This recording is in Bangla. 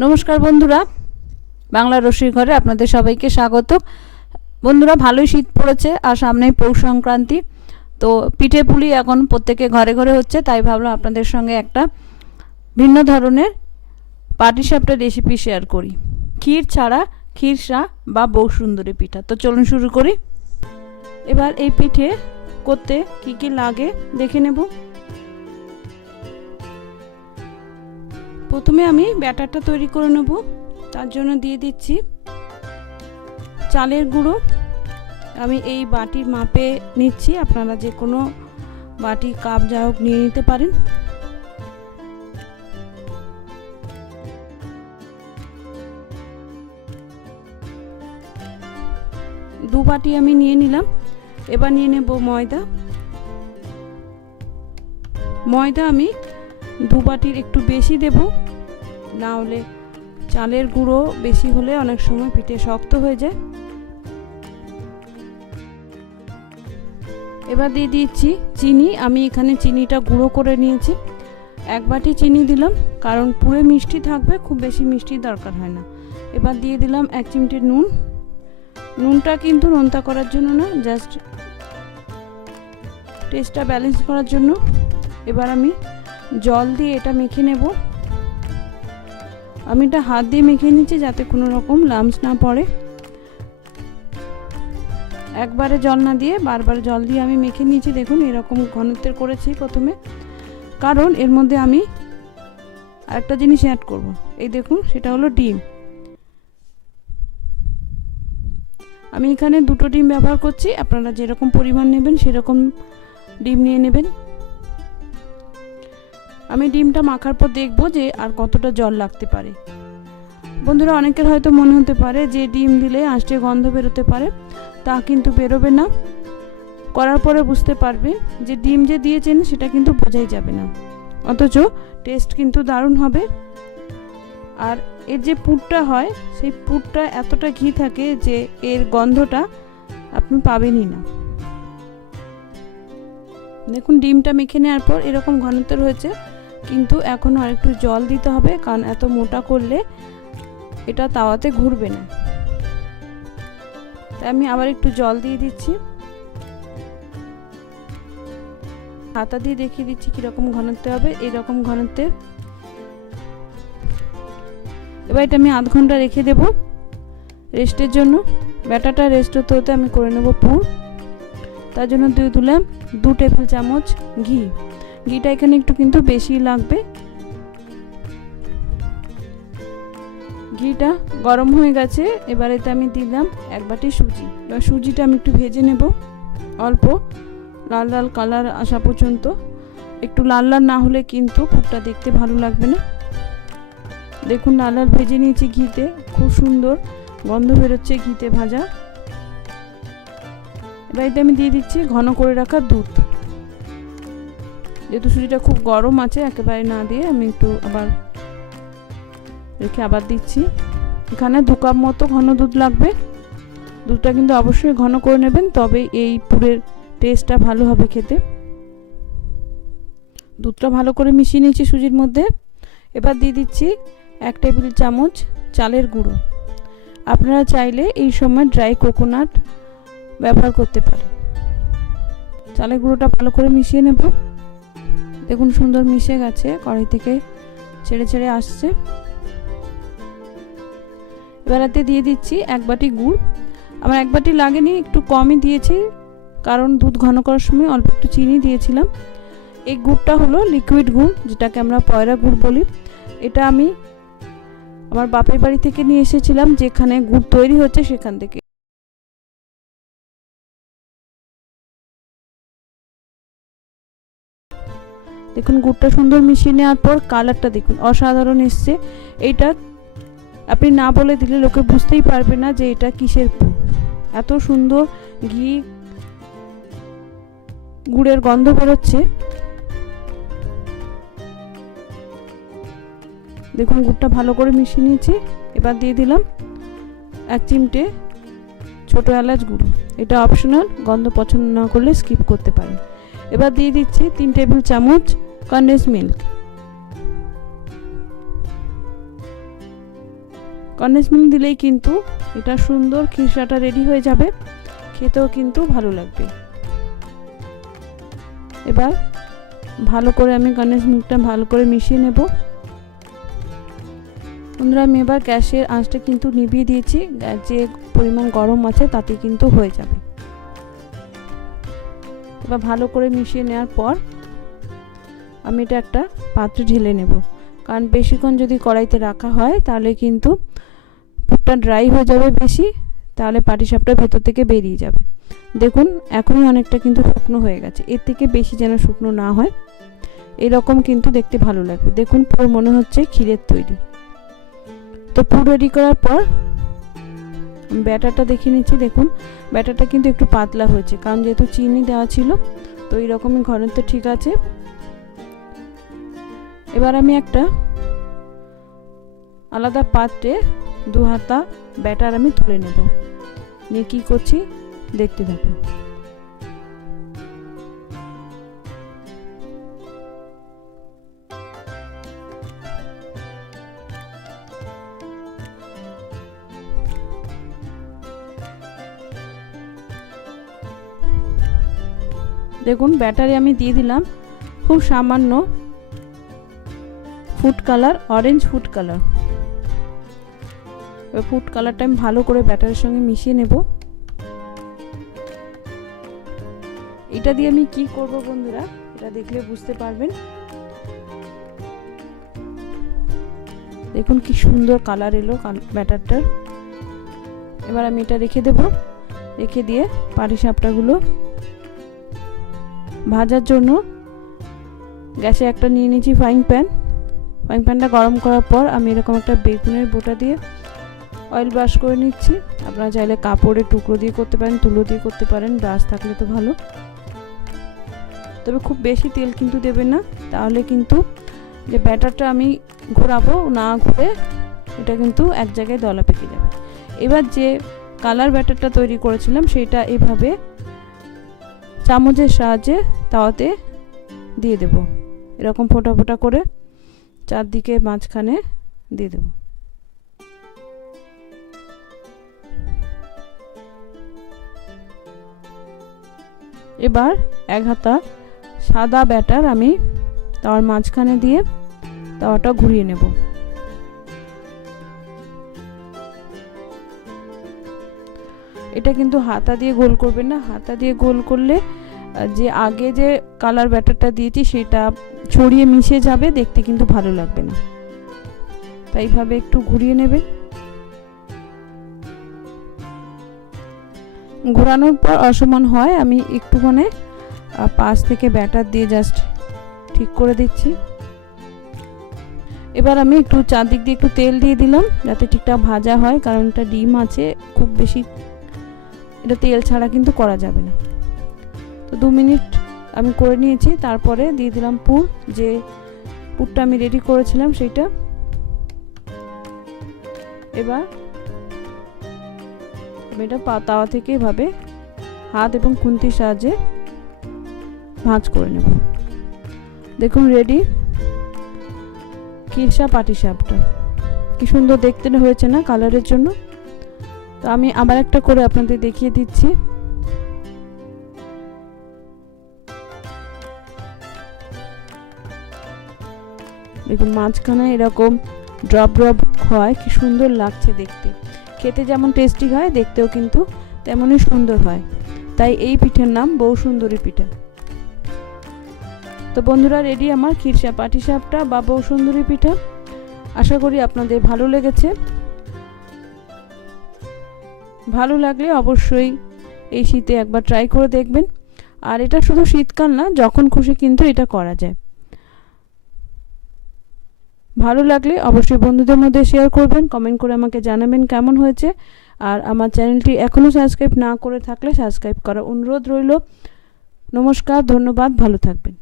নমস্কার বন্ধুরা, বাংলা রসির ঘরে আপনাদের সবাইকে স্বাগত। বন্ধুরা, ভালোই শীত পড়েছে আর সামনেই পৌষ সংক্রান্তি। তো পিঠে পুলি এখন প্রত্যেকে ঘরে ঘরে হচ্ছে, তাই ভাবলাম আপনাদের সঙ্গে একটা ভিন্ন ধরনের পাটিসাপটা রেসিপি শেয়ার করি। ক্ষীর ছাড়া ক্ষীরসা বা বৌসুন্দরী পিঠা। তো চলুন শুরু করি। এবার এই পিঠে করতে কি কি লাগে দেখে নেব। প্রথমে আমি ব্যাটারটা তৈরি করে নেব। তার জন্য দিয়ে দিচ্ছি চালের গুঁড়ো। আমি এই বাটির মাপে নিচ্ছি, আপনারা যে কোনো বাটি কাপ যা হোক নিয়ে নিতে পারেন। দু বাটি আমি নিয়ে নিলাম। এবার নিয়ে নেব ময়দা। ময়দা আমি দু বাটির একটু বেশি দেব, না হলে চালের গুঁড়ো বেশি হলে অনেক সময় পিঠে শক্ত হয়ে যায়। এবার দিয়ে দিচ্ছি চিনি। আমি এখানে চিনিটা গুঁড়ো করে নিয়েছি। এক বাটি চিনি দিলাম, কারণ পুরো মিষ্টি থাকবে, খুব বেশি মিষ্টি দরকার হয় না। এবার দিয়ে দিলাম 1 চিমটি নুন। নুনটা কিন্তু নোনতা করার জন্য না, জাস্ট টেস্টটা ব্যালেন্স করার জন্য। এবার আমি জল দিয়ে এটা মেখে নেব। আমি এটা হাত দিয়ে মেখে নিচ্ছি যাতে কোনো রকম লাম্পস না পড়ে। একবারে জল না দিয়ে বারবার জল দিয়ে আমি মেখে নিয়েছি। দেখুন এরকম ঘনত্বের করেছি প্রথমে, কারণ এর মধ্যে আমি আরেকটা জিনিস অ্যাড করব। এই দেখুন, সেটা হলো ডিম। আমি এখানে 2টো ডিম ব্যবহার করছি। আপনারা যেরকম পরিমাণ নেবেন সেরকম ডিম নিয়ে নেবেন। আমি ডিমটা মাখার পর দেখব যে আর কতটা জল লাগতে পারে। বন্ধুরা, অনেকের হয়তো মনে হতে পারে যে ডিম দিলে আঁশটে গন্ধ বেরোতে পারে, তা কিন্তু বেরোবে না। করার পরে বুঝতে পারবে যে ডিম যে দিয়েছেন সেটা কিন্তু বোঝাই যাবে না, অথচ টেস্ট কিন্তু দারুণ হবে। আর এর যে পুরটা হয়, সেই পুরটা এতটা ঘি থাকে যে এর গন্ধটা আপনি পাবেনই না। দেখুন ডিমটা মেখে নেওয়ার পর এরকম ঘনত্বের হয়েছে, কিন্তু এখন আর একটু জল দিতে হবে, কারণ এত মোটা করলে এটা তাওয়াতে ঘুরবে না। তাই আমি আবার একটু জল দিয়ে দিচ্ছি। হাতা দিয়ে দেখিয়ে দিচ্ছি কিরকম ঘনত্ব হবে। এইরকম ঘনত্বের। এবার এটা আমি আধ ঘন্টা রেখে দেব রেস্টের জন্য। ব্যাটারটা রেস্ট হতে হতে আমি করে নেব পুর। তার জন্য দিয়ে দিলাম 2 টেবিল চামচ ঘি। ঘিটা এখানে একটু কিন্তু বেশি লাগবে। ঘিটা গরম হয়ে গেছে। এবার এতে আমি দিলাম 1 বাটি সুজি। এবার সুজিটা আমি একটু ভেজে নেব, অল্প লাল লাল কালার আসা পর্যন্ত। একটু লাল লাল না হলে কিন্তু পুরটা দেখতে ভালো লাগবে না। দেখুন লাল লাল ভেজে নিয়েছি ঘিতে, খুব সুন্দর গন্ধ বেরোচ্ছে ঘিতে ভাজা। এবার এতে আমি দিয়ে দিচ্ছি ঘন করে রাখা দুধ। যেহেতু সুজিটা খুব গরম আছে, একেবারে না দিয়ে আমি একটু আবার রেখে আবার দিচ্ছি। এখানে 2 কাপ মতো ঘন দুধ লাগবে। দুধটা কিন্তু অবশ্যই ঘন করে নেবেন, তবে এই পুরের টেস্টটা ভালো হবে খেতে। দুধটা ভালো করে মিশিয়ে নিয়েছি সুজির মধ্যে। এবার দিয়ে দিচ্ছি 1 টেবিল চামচ চালের গুঁড়ো। আপনারা চাইলে এই সময় ড্রাই কোকোনাট ব্যবহার করতে পারেন। চালের গুঁড়োটা ভালো করে মিশিয়ে নেব। দেখুন সুন্দর মিশে গেছে, কড়াই থেকে ছেড়ে ছেড়ে আসছে। এবারে দিয়ে দিচ্ছি 1 বাটি গুড়। আমার 1 বাটি লাগেনি, একটু কমই দিয়েছি, কারণ দুধ ঘন করার সময় অল্প একটু চিনি দিয়েছিলাম। এই গুড়টা হলো লিকুইড গুড়, যেটাকে আমরা পয়রা গুড় বলি। এটা আমি আমার বাপের বাড়ি থেকে নিয়ে এসেছিলাম, যেখানে গুড় তৈরি হচ্ছে সেখান থেকে। দেখুন গুড়টা সুন্দর মিশিয়ে নেওয়ার পর কালারটা দেখুন অসাধারণ এসছে। এইটা আপনি না বলে দিলে লোকে বুঝতেই পারবে না যে এটা কিসের পুর। এত সুন্দর ঘি গুড়ের গন্ধ বেরোচ্ছে। দেখুন গুড়টা ভালো করে মিশিয়ে নিয়েছি। এবার দিয়ে দিলাম 1 চিমটে ছোট এলাচ গুঁড়ো। এটা অপশনাল, গন্ধ পছন্দ না করলে স্কিপ করতে পারেন। এবার দিয়ে দিচ্ছি 3 টেবিল চামচ কনডেন্স মিল্ক। কন্ডেন্স মিল্ক দিলেই কিন্তু এটা সুন্দর খিরসাটা রেডি হয়ে যাবে, খেতেও কিন্তু ভালো লাগবে। এবার ভালো করে আমি কন্ডেন্স মিল্কটা ভালো করে মিশিয়ে নেব। বন্ধুরা আমি এবার গ্যাসের আঁচটা কিন্তু নিভিয়ে দিয়েছি, যে পরিমাণ গরম আছে তাতে কিন্তু হয়ে যাবে। এবার ভালো করে মিশিয়ে নেওয়ার পর আমি এটা একটা পাত্রে ঢেলে নেব, কারণ বেশিক্ষণ যদি কড়াইতে রাখা হয় তাহলে কিন্তু পুরটা ড্রাই হয়ে যাবে বেশি, তাহলে পাটিসাপটা ভেতর থেকে বেরিয়ে যাবে। দেখুন এখনই অনেকটা কিন্তু শুকনো হয়ে গেছে, এর থেকে বেশি যেন শুকনো না হয়, এরকম কিন্তু দেখতে ভালো লাগবে। দেখুন পুরো মনে হচ্ছে ক্ষীরের তৈরি। তো পুর রেডি করার পর ব্যাটারটা দেখে নিচ্ছি। দেখুন ব্যাটারটা কিন্তু একটু পাতলা হয়েছে, কারণ যেহেতু চিনি দেওয়া ছিল, তো এইরকমই ঘনত্ব ঠিক আছে। এবার আমি একটা আলাদা পাত্রে 2 হাতা ব্যাটার আমি তুলে নেব, নিয়ে কি করছি দেখতে থাকুন। দেখুন ব্যাটারে আমি দিয়ে দিলাম খুব সামান্য food colour, orange food colour. এবার ফুড কালারটা আমি ভালো করে ব্যাটারের সঙ্গে মিশিয়ে নেব। এটা দিয়ে আমি কি করব বন্ধুরা, এটা দেখলে বুঝতে পারবেন। দেখুন কি সুন্দর কালার এলো ব্যাটারটার। এবার আমি এটা রেখে দেব, রেখে দিয়ে পাটিসাপটাগুলো ভাজার জন্য গ্যাসে একটা নিয়ে নিয়েছি ফ্রাইং প্যানটা গরম করার পর আমি এরকম একটা বেগুনের বোটা দিয়ে অয়েল ব্রাশ করে নিচ্ছি। আপনারা চাইলে কাপড়ের টুকরো দিয়ে করতে পারেন, তুলো দিয়ে করতে পারেন, ব্রাশ থাকলে তো ভালো। তবে খুব বেশি তেল কিন্তু দেবেন না, তাহলে কিন্তু যে ব্যাটারটা আমি ঘোরাবো না ঘুরে এটা কিন্তু এক জায়গায় দলা পেকে যাবে। এবার যে কালার ব্যাটারটা তৈরি করেছিলাম সেটা এভাবে চামচের সাহায্যে তাওয়াতে দিয়ে দেব, এরকম ফোঁটা ফোঁটা করে চারদিকে মাঝখানে দিয়ে দেব। এবার 1 হাতা সাদা ব্যাটার আমি তাওয়ার মাঝখানে দিয়ে তাওয়াটা ঘুরিয়ে নেব। এটা কিন্তু হাতা দিয়ে গোল করবেন না, হাতা দিয়ে গোল করলে যে আগে যে কালার ব্যাটারটা দিয়েছি সেটা ছড়িয়ে মিশে যাবে, দেখতে কিন্তু ভালো লাগবে না। তাই এইভাবে একটু ঘুরিয়ে নেবেন। ঘোরানোর পর অসমান হয়, আমি একটুখানি পাশ থেকে ব্যাটার দিয়ে জাস্ট ঠিক করে দিচ্ছি। এবার আমি একটু চারদিক দিয়ে একটু তেল দিয়ে দিলাম যাতে ঠিকঠাক ভাজা হয়, কারণ এটা ডিম আছে, খুব বেশি এটা তেল ছাড়া কিন্তু করা যাবে না। তো 2 মিনিট আমি করে নিয়েছি, তারপরে দিয়ে দিলাম পুর, যে পুরটা আমি রেডি করেছিলাম সেইটা। এবার আমি এটা তাওয়া থেকে এভাবে হাত এবং খুন্তির সাহায্যে ভাঁজ করে নেব। দেখুন রেডি খিরসা পাটিসাপটা, কি সুন্দর দেখতে হয়েছে না কালারের জন্য। তো আমি আবার একটা করে আপনাদের দেখিয়ে দিচ্ছি। দেখুন মাঝখানে এরকম ড্রপ ড্রপ হয়, কি সুন্দর লাগছে দেখতে। খেতে যেমন টেস্টি হয়, দেখতেও কিন্তু তেমনই সুন্দর হয়। তাই এই পিঠার নাম বউ সুন্দরী পিঠা। তো বন্ধুরা রেডি আমার খিরসা পাটিসাপটা বা বউ সুন্দরী পিঠা। আশা করি আপনাদের ভালো লেগেছে। ভালো লাগলে অবশ্যই এই শীতে একবার ট্রাই করে দেখবেন। আর এটা শুধু শীতকাল না, যখন খুশি কিন্তু এটা করা যায়। ভালো লাগলে অবশ্যই বন্ধুদের মধ্যে শেয়ার করবেন, কমেন্ট করে আমাকে জানাবেন কেমন হয়েছে। আর আমার চ্যানেলটি এখনও সাবস্ক্রাইব না করে থাকলে সাবস্ক্রাইব করার অনুরোধ রইল। নমস্কার, ধন্যবাদ, ভালো থাকবেন।